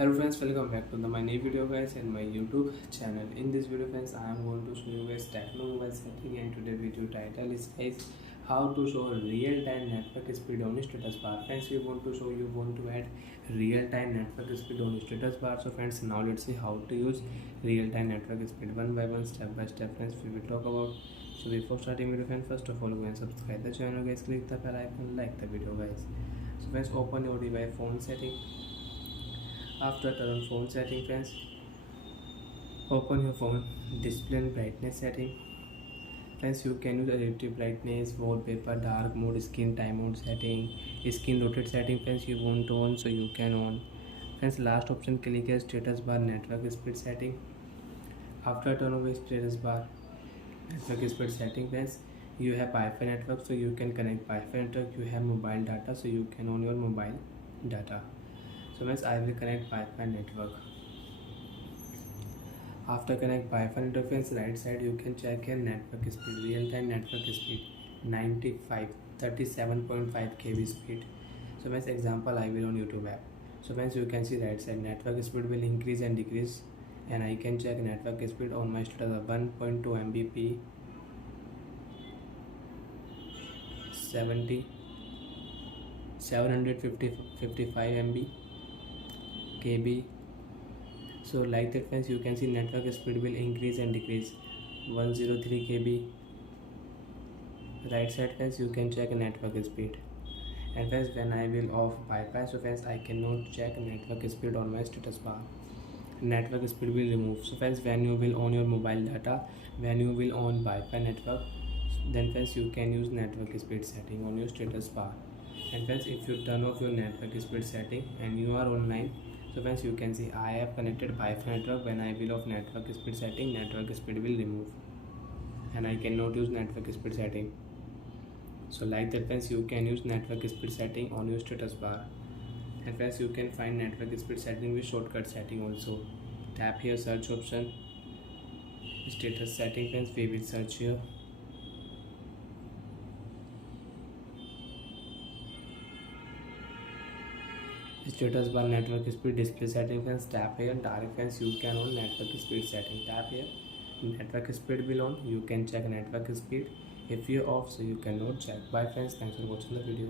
Hello friends, welcome back to my new video guys and my YouTube channel. In this video friends, I am going to show you guys Tecno mobile setting, and today video title is guys how to show real-time network speed on status bar. Friends, we want to add real-time network speed on status bar. So friends, now let's see how to use real-time network speed one by one, step by step. Friends, we will talk about. So before starting video friends, first of all go and subscribe the channel guys, click the bell icon, like the video guys. So friends, open your device phone setting. After turn on phone setting friends, open your phone display and brightness setting. Friends, you can use adaptive brightness, wallpaper, dark mode, screen timeout setting, screen rotate setting. Friends, you want to on so you can on. Friends, last option click here status bar network speed setting. After turn on status bar network speed setting friends, you have Wi-Fi network so you can connect Wi-Fi network. You have mobile data so you can on your mobile data. So friends, I will connect Wi-Fi network. After connect Wi-Fi network friends, right side you can check your network speed, real-time network speed 37.5 kb speed. So friends, example I will on YouTube app. So friends, you can see right side network speed will increase and decrease, and I can check network speed on my status of 1.2 Mbps 755 MB KB. So like that friends, you can see network speed will increase and decrease 103 KB. Right side friends, you can check network speed. And friends, when I will off Wi-Fi, so friends I cannot check network speed on my status bar. Network speed will remove. So friends, when you will on your mobile data, when you will on Wi-Fi network, then friends you can use network speed setting on your status bar. And friends, if you turn off your network speed setting and you are online, so friends you can see I have connected Wi-Fi network. When I will off network speed setting, network speed will remove and I cannot use network speed setting. So like that friends, you can use network speed setting on your status bar. And friends, you can find network speed setting with shortcut setting also. Tap here search option, status setting friends, we will search here. Status bar network speed display setting friends, tap here. Direct friends, you can on network speed setting, tap here. Network speed will on, you can check network speed. If you off, so you cannot check. Bye friends, thanks for watching the video.